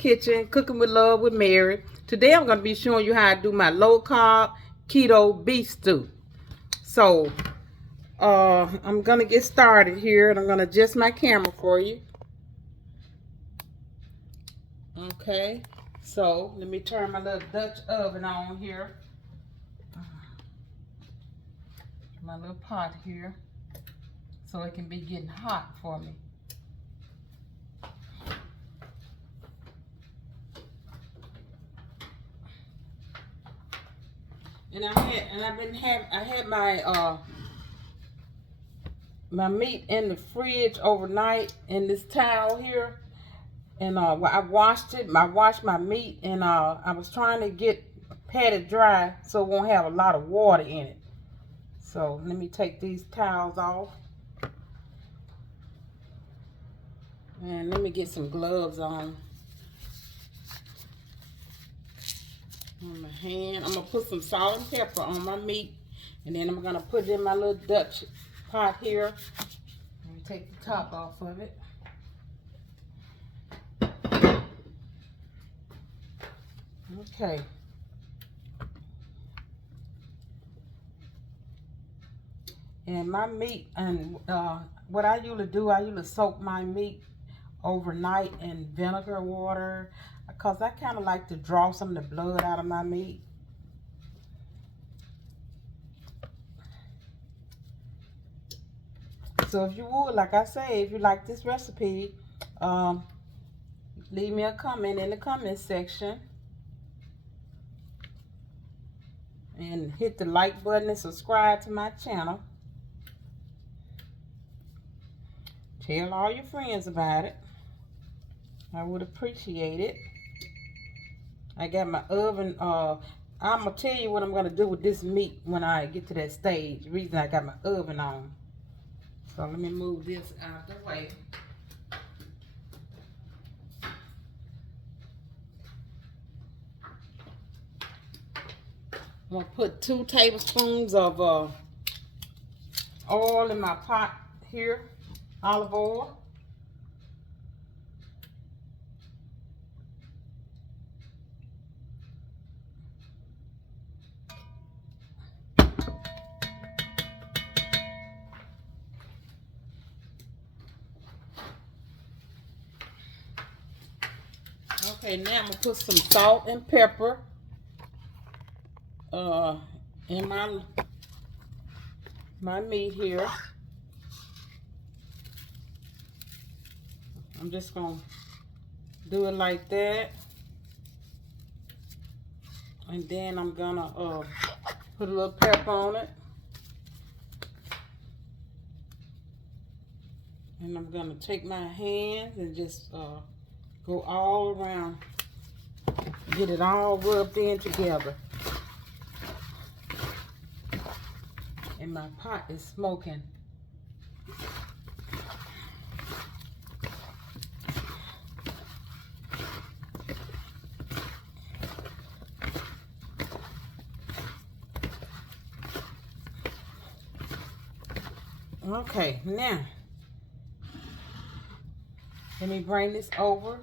kitchen, cooking with love with Mary. Today I'm going to be showing you how to do my low carb keto beef stew. So I'm going to get started here, and I'm going to adjust my camera for you. Okay, so let me turn my little Dutch oven on here. My little pot here, so it can be getting hot for me. And I had my my meat in the fridge overnight in this towel here, and I washed it. I washed my meat, and I was trying to pat it dry so it won't have a lot of water in it. So let me take these towels off, and let me get some gloves on my hand. I'm gonna put some salt and pepper on my meat, and then I'm gonna put it in my little Dutch pot here. Let me take the top off of it. Okay. And my meat, and what I usually do, I usually soak my meat overnight in vinegar water, because I kind of like to draw some of the blood out of my meat. So if you would, like I say, if you like this recipe, leave me a comment in the comment section. And hit the like button and subscribe to my channel. Tell all your friends about it. I would appreciate it. I got my oven. I'm going to tell you what I'm going to do with this meat when I get to that stage. The reason I got my oven on. So let me move this out of the way. I'm going to put 2 tablespoons of oil in my pot here. Olive oil. Okay, now I'm gonna put some salt and pepper in my meat here. I'm just gonna do it like that, and then I'm gonna put a little pepper on it, and I'm gonna take my hands and just go all around, get it all rubbed in together. And my pot is smoking. Okay, now let me bring this over.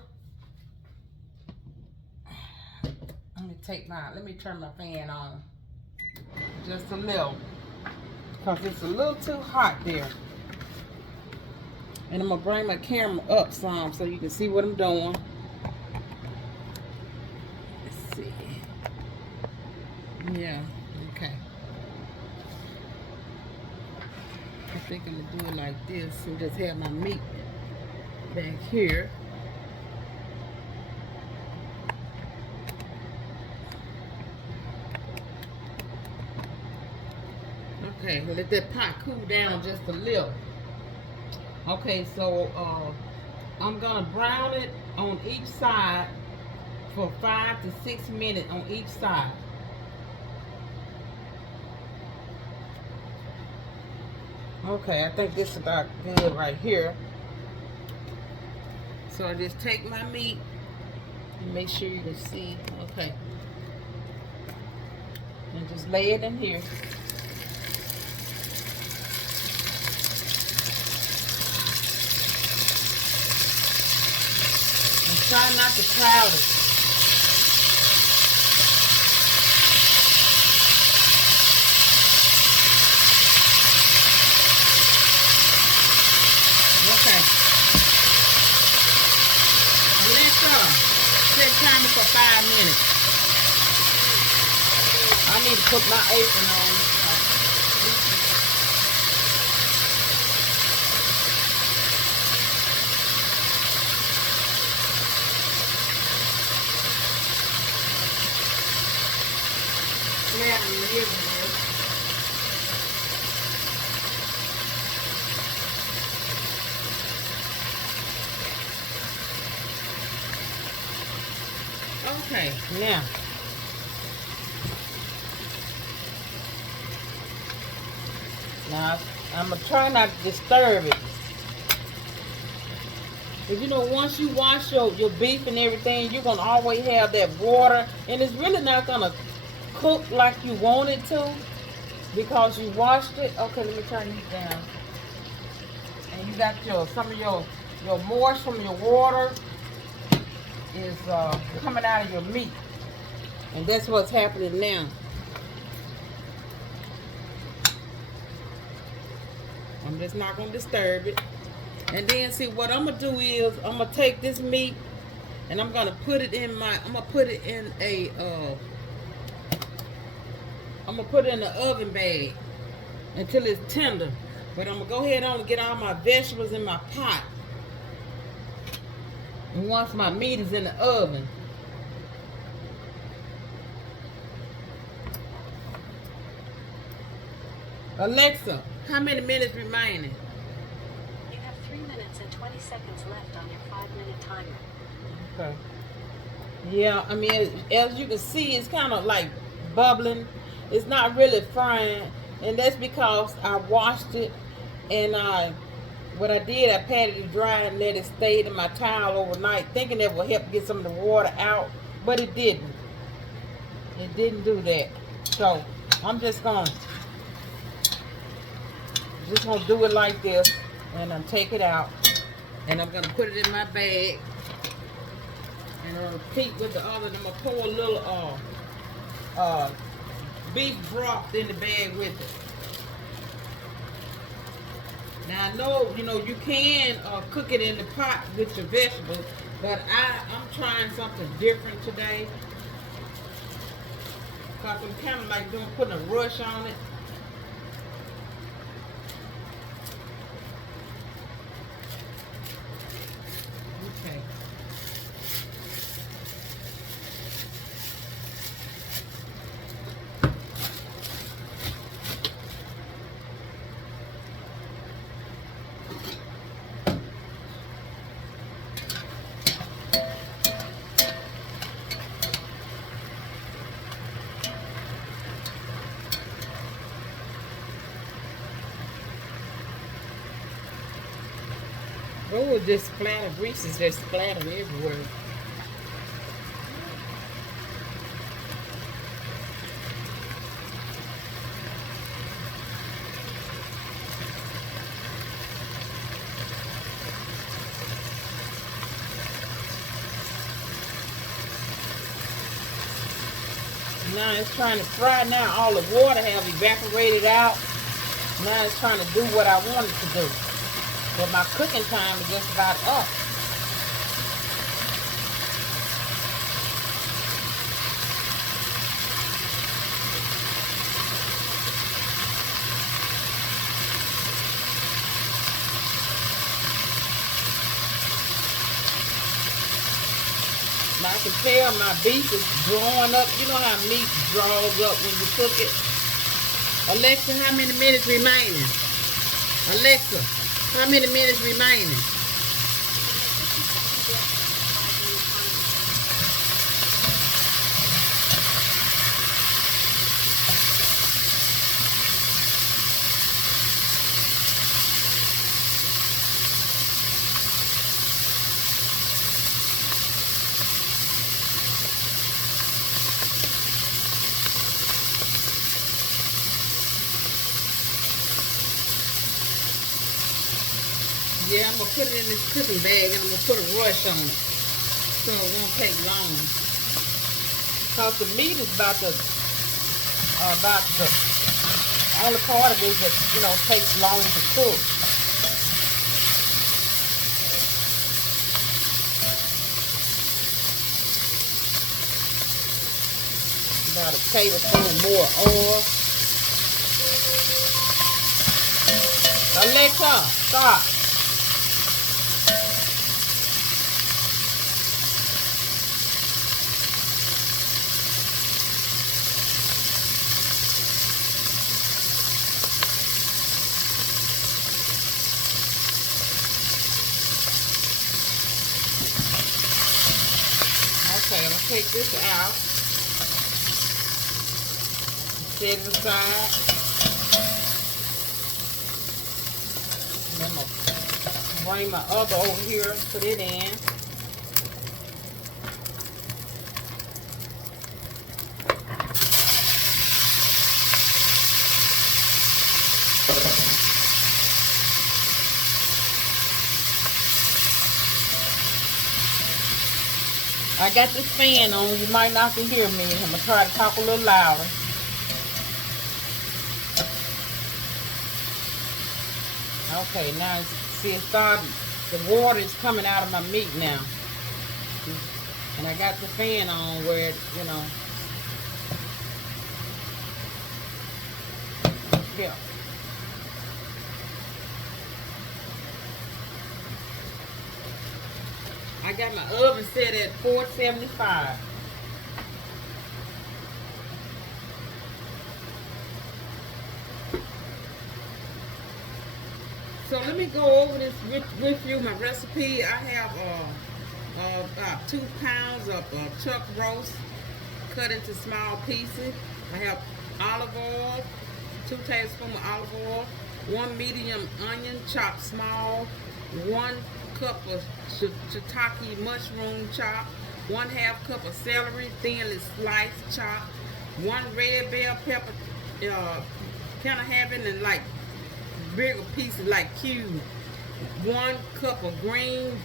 Let me turn my fan on just a little, because it's a little too hot there. And I'm gonna bring my camera up some so you can see what I'm doing. Let's see. Yeah, okay. I think I'm gonna do it like this and just have my meat back here. Okay, let that pot cool down just a little. Okay, so I'm gonna brown it on each side for 5 to 6 minutes on each side. Okay, I think this is about good right here. So I just take my meat and make sure you can see. Okay, and just lay it in here. Try not to crowd it. Okay. Let's set timer for 5 minutes. I need to put my apron on. Okay, now I'm gonna try not to disturb it. But you know, once you wash your beef and everything, you're gonna always have that water, and it's really not gonna cook like you want it to because you washed it. Okay, let me turn these down. And you got some of your moisture from your water is coming out of your meat, and that's what's happening now. I'm just not gonna disturb it. And then see what I'm gonna do is I'm gonna take this meat and I'm gonna put it in the oven bag until it's tender. But I'm gonna go ahead on and get all my vegetables in my pot. And once my meat is in the oven, Alexa, how many minutes remaining? You have 3 minutes and 20 seconds left on your 5-minute timer. Okay. Yeah, I mean, as you can see, it's kind of like bubbling. It's not really frying, and that's because I washed it, and what I did, I patted it dry and let it stay in my towel overnight, thinking that would help get some of the water out, but it didn't. It didn't do that. So I'm just gonna do it like this, and I'm take it out, and I'm gonna put it in my bag, and I'll repeat with the other. I'm gonna pour a little beef broth in the bag with it. Now I know, you can cook it in the pot with your vegetables, but I'm trying something different today because I'm kind of like putting a rush on it. Okay. Oh, this splatter grease is just splattered everywhere. Now it's trying to fry. Now all the water have evaporated out. Now it's trying to do what I want it to do. But my cooking time is just about up. Now I can tell my beef is drawing up. You know how meat draws up when you cook it? Alexa, how many minutes remaining? Alexa, how many minutes remaining? Yeah, I'm going to put it in this cooking bag and I'm going to put a rush on it. so it won't take long. Because the meat is about the only part of it that, you know, takes long to cook. About a tablespoon more oil. Alexa, stop. Okay, I'm gonna take this out. Set it aside. And I'm gonna bring my other over here, put it in. I got this fan on. You might not can hear me. I'm gonna try to talk a little louder. Okay, now see it started. The water is coming out of my meat now, and I got the fan on where it, you know. Yeah. I got my oven set at 475. So let me go over this with you, my recipe. I have about 2 pounds of chuck roast cut into small pieces. I have olive oil, 2 tablespoons of olive oil, 1 medium onion chopped small, 1 cup of shiitake mushroom chopped, 1/2 cup of celery thinly sliced chopped, 1 red bell pepper, kind of having it like bigger pieces like cubes, 1 cup of green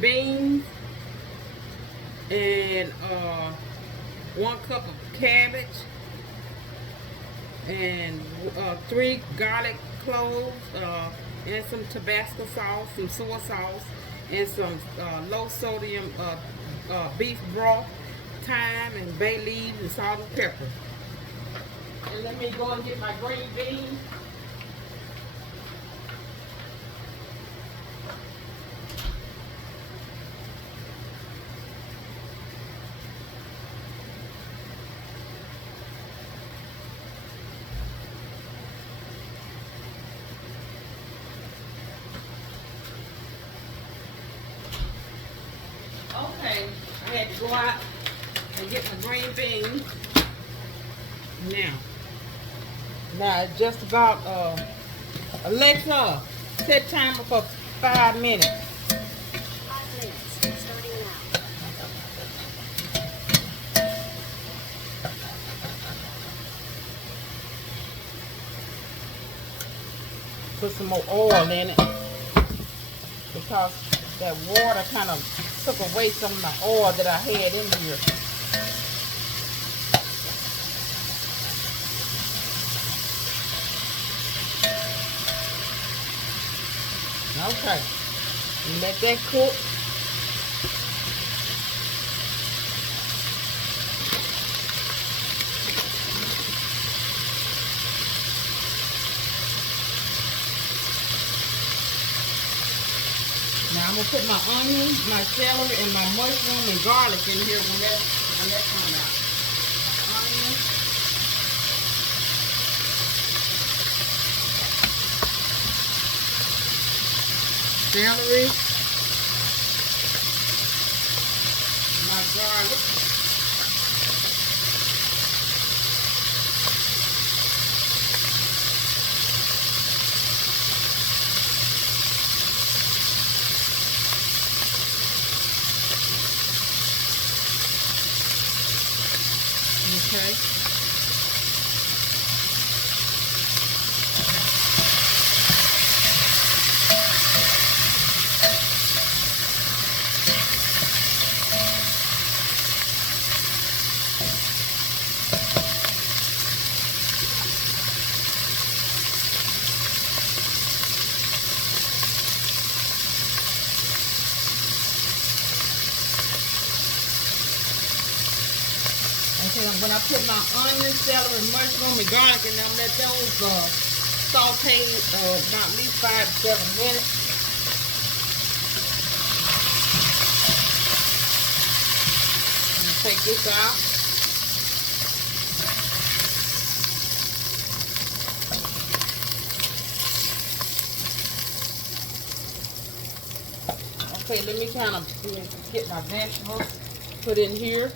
beans, and 1 cup of cabbage, and 3 garlic cloves, and some tabasco sauce, some soy sauce, and some low sodium beef broth, thyme, and bay leaves, and salt and pepper. And let me go and get my green beans. Okay, I had to go out and get my green beans. Now it's just about, Alexa, set timer for 5 minutes. 5 minutes, starting now. Put some more oil in it because that water kind of took away some of my oil that I had in here. Okay, and let that cook. Now I'm gonna put my onions, my celery, and my mushroom and garlic in here when that comes out. Onions. Celery. My garlic. Okay. Okay, when I put my onion, celery, mushroom, and garlic in them, let those saute about at least 5 to 7 minutes. And take this out. Okay, let me kind of get my vegetables put in here.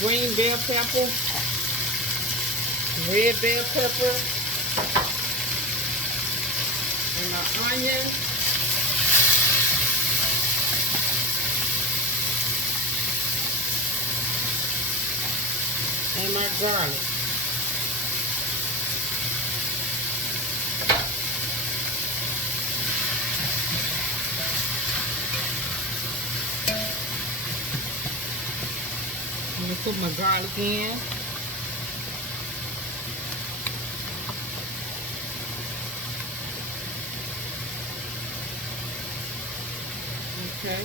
Green bell pepper, red bell pepper, and my onion, and my garlic. I'm going to put my garlic in. Okay.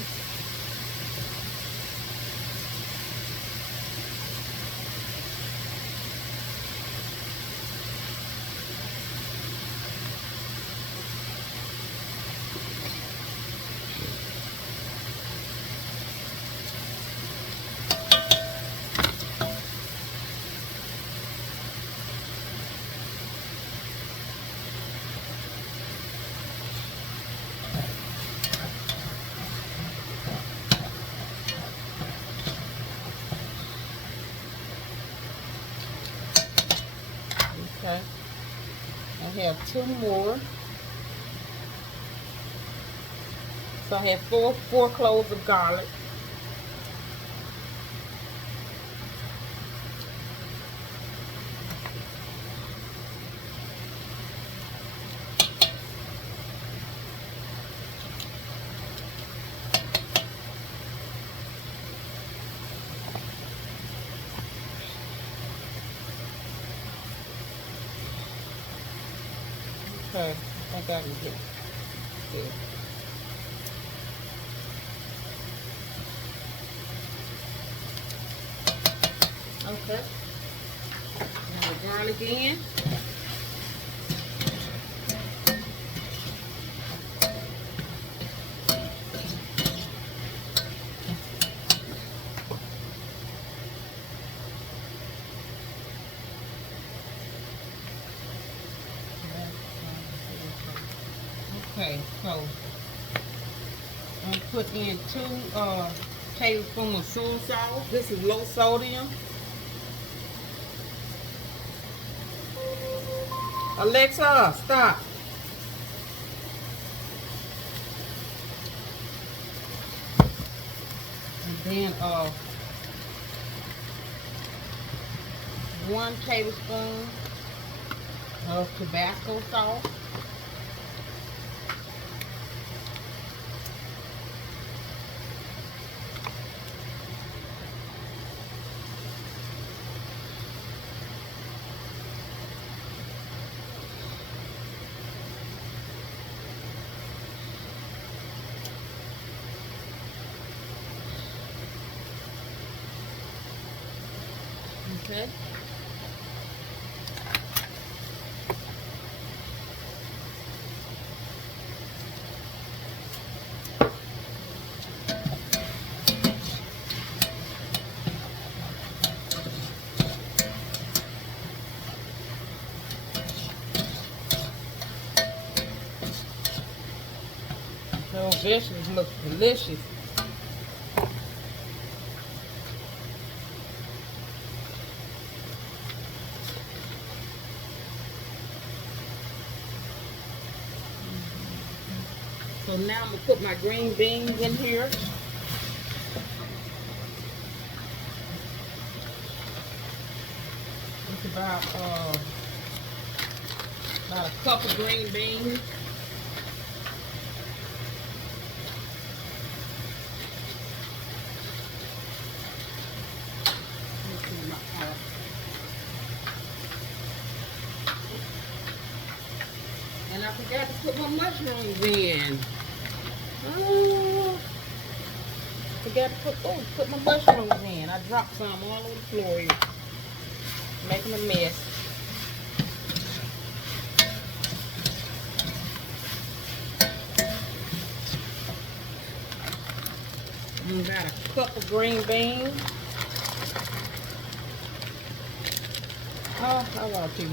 Okay, I have 2 more. So I have four cloves of garlic. Okay, I got it here. Good. Okay. Now the garlic in. Okay, so I'm putting in 2 tablespoons of soy sauce. This is low sodium. Alexa, stop. And then 1 tablespoon of tabasco sauce. Okay. Those vegetables look delicious. So now I'm going to put my green beans in here. It's about a cup of green beans. And And I forgot to put my mushrooms in. Oh, forgot to put my mushrooms in. I dropped some all over the floor here, making a mess. I got a cup of green beans. Oh, I want to take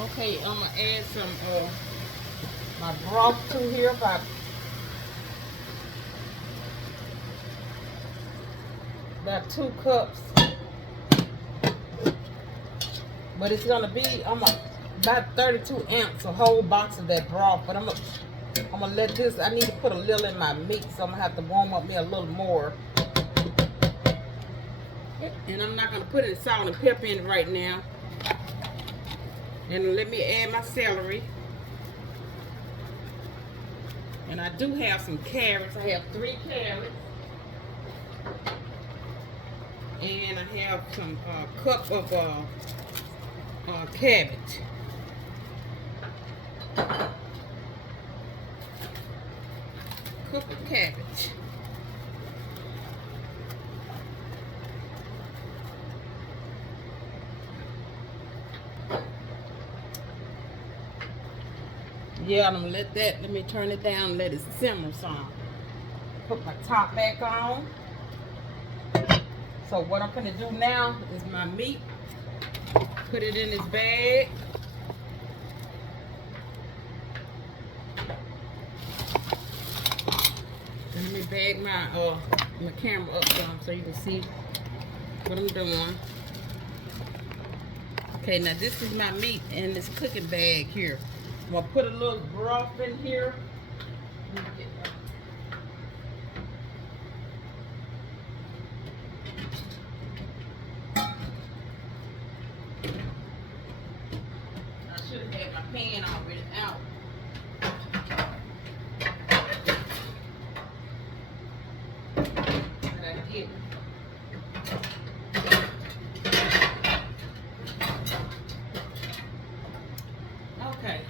Okay, I'm gonna add some my broth to here, about about 2 cups. But it's gonna be about 32 ounce, a whole box of that broth. But I'm gonna let this. I need to put a little in my meat, so I'm gonna have to warm up me a little more. And I'm not gonna put any salt and pepper in right now. And let me add my celery. And I do have some carrots. I have 3 carrots. And I have some cup of cabbage. Cup of cabbage. Yeah, I'm gonna let me turn it down and let it simmer some. Put my top back on. So what I'm gonna do now is my meat. Put it in this bag. Let me bag my camera up some so you can see what I'm doing. Okay, now this is my meat in this cooking bag here. I'm gonna put a little broth in here. I should have had my pan already out. But I didn't. Okay.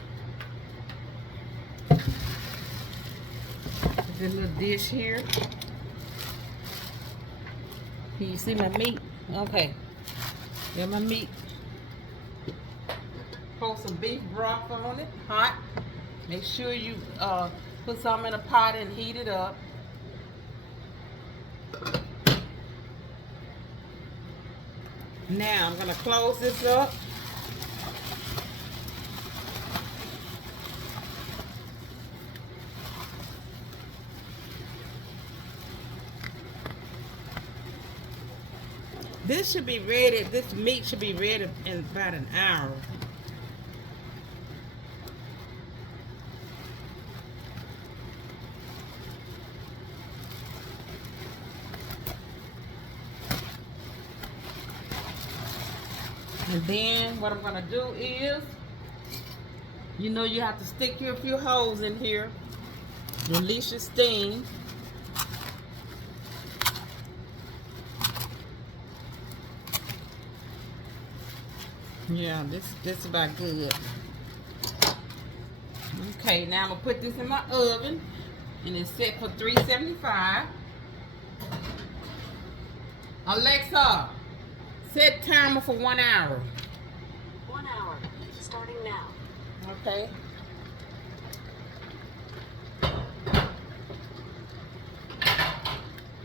This little dish here. Can you see my meat? Okay. Got my meat. Pour some beef broth on it, hot. Make sure you put some in a pot and heat it up. Now I'm gonna close this up. This should be ready, this meat should be ready in about an hour. And then what I'm gonna do is, you know, you have to stick your few holes in here, release your steam. Yeah, this is about good. Okay, now I'm gonna put this in my oven, and it's set for 375. Alexa, set timer for 1 hour. 1 hour, starting now. Okay.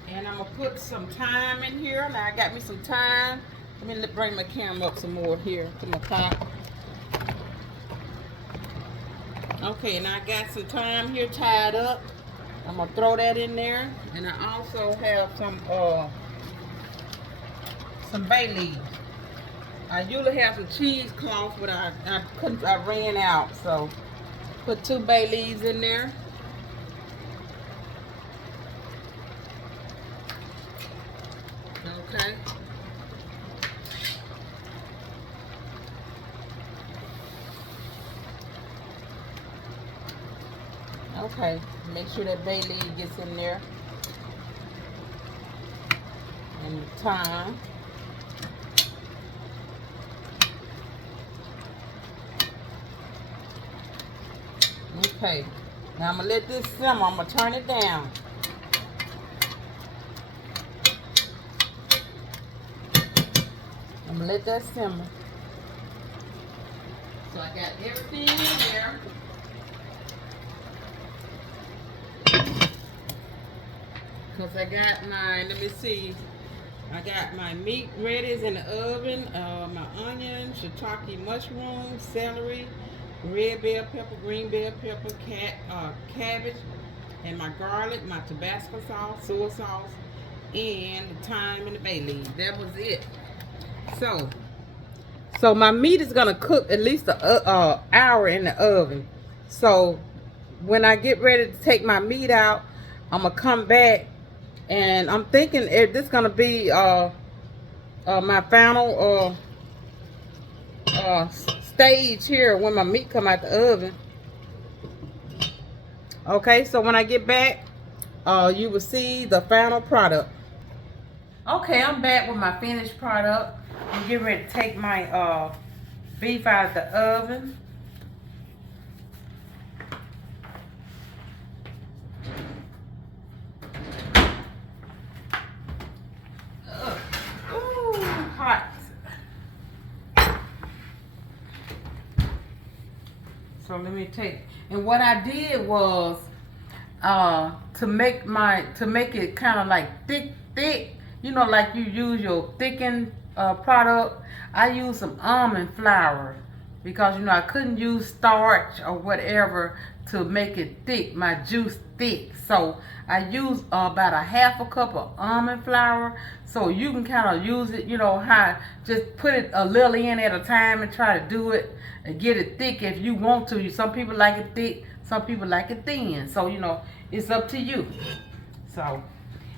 And I'm gonna put some thyme in here. Now I got me some thyme. Let me bring my camera up some more here to my top. Okay, now I got some thyme here tied up. I'm gonna throw that in there, and I also have some bay leaves. I usually have some cheesecloth, but I ran out, so put 2 bay leaves in there. Okay. Okay, make sure that bay leaf gets in there. And the thyme. Okay, now I'm gonna let this simmer. I'm gonna turn it down. I'm gonna let that simmer. So I got everything in there. Cause I got my, let me see, I got my meat ready is in the oven. My onion, shiitake mushroom, celery, red bell pepper, green bell pepper, cabbage, and my garlic, my tabasco sauce, soy sauce, and the thyme and the bay leaf. That was it. So my meat is gonna cook at least an hour in the oven. So when I get ready to take my meat out, I'm gonna come back, and I'm thinking if this gonna be my final stage here when my meat come out the oven. Okay, so when I get back, you will see the final product. Okay, I'm back with my finished product. I'm getting ready to take my beef out of the oven. Ooh, hot. So let me take, and what I did was to make it kind of like thick, you know, like you use your thicken product. I used some almond flour because, you know, I couldn't use starch or whatever to make it thick, my juice thick. So I used about a half a cup of almond flour. So you can kind of use it, you know, how just put it a little in at a time and try to do it and get it thick if you want to. Some people like it thick, some people like it thin. So, you know, it's up to you. So,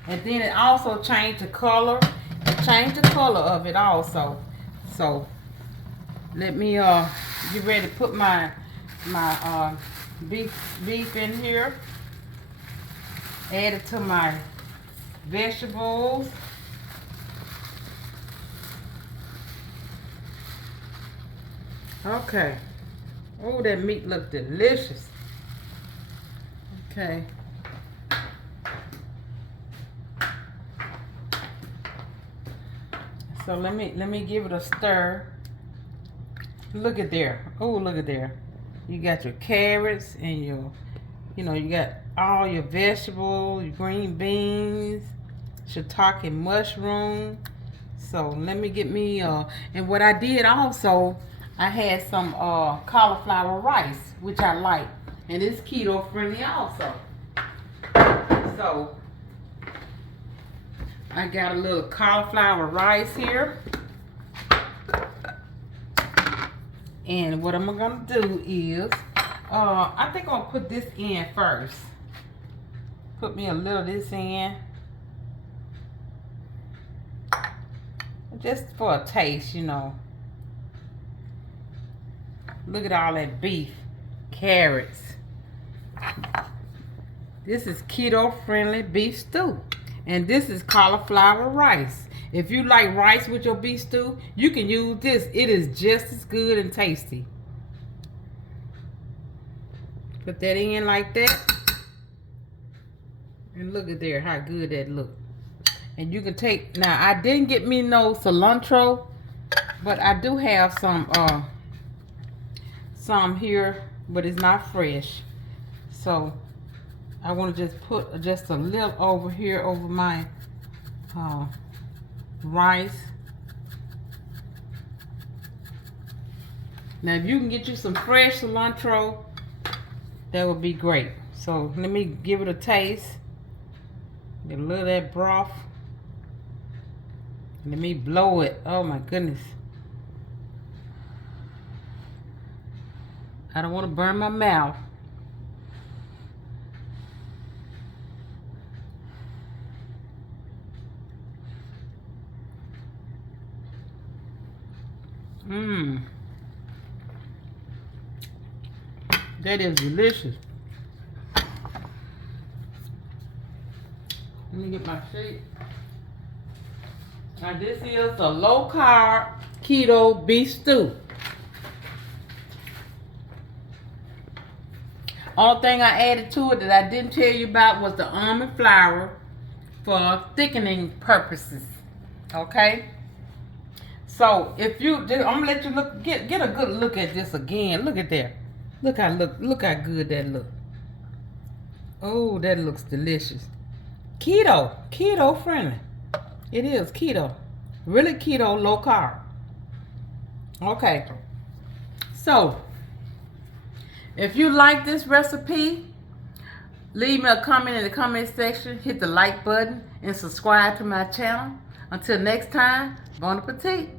and then it also changed the color. It changed the color of it also. So let me get ready to put my beef in here. Add it to my vegetables. Okay. Oh, that meat looks delicious. Okay. So let me give it a stir. Look at there. Oh, look at there. You got your carrots and your, you know, you got all your vegetables, your green beans, shiitake mushroom. So let me get me and what I did also, I had some cauliflower rice, which I like, and it's keto friendly also. So I got a little cauliflower rice here. And what I'm gonna do is, I think I'm gonna put this in first. Put me a little of this in. Just for a taste, you know. Look at all that beef, carrots. This is keto friendly beef stew. And this is cauliflower rice. If you like rice with your beef stew, you can use this. It is just as good and tasty. Put that in like that. And look at there how good that look. And you can take, now I didn't get me no cilantro, but I do have some here, but it's not fresh. So I want to just put just a little over here over my rice. Now if you can get you some fresh cilantro, that would be great. So let me give it a taste. Get a little of that broth. Let me blow it. Oh my goodness. I don't want to burn my mouth. Mmm. That is delicious. me get my sheet. Now this is a low carb keto beef stew. Only thing I added to it that I didn't tell you about was the almond flour for thickening purposes. Okay? So if you, I'm gonna let you look, get a good look at this again. Look at there. Look how good that look. Oh, that looks delicious. Keto friendly. It is keto. Really keto, low carb. Okay. So, if you like this recipe, leave me a comment in the comment section, hit the like button, and subscribe to my channel. Until next time, bon appetit.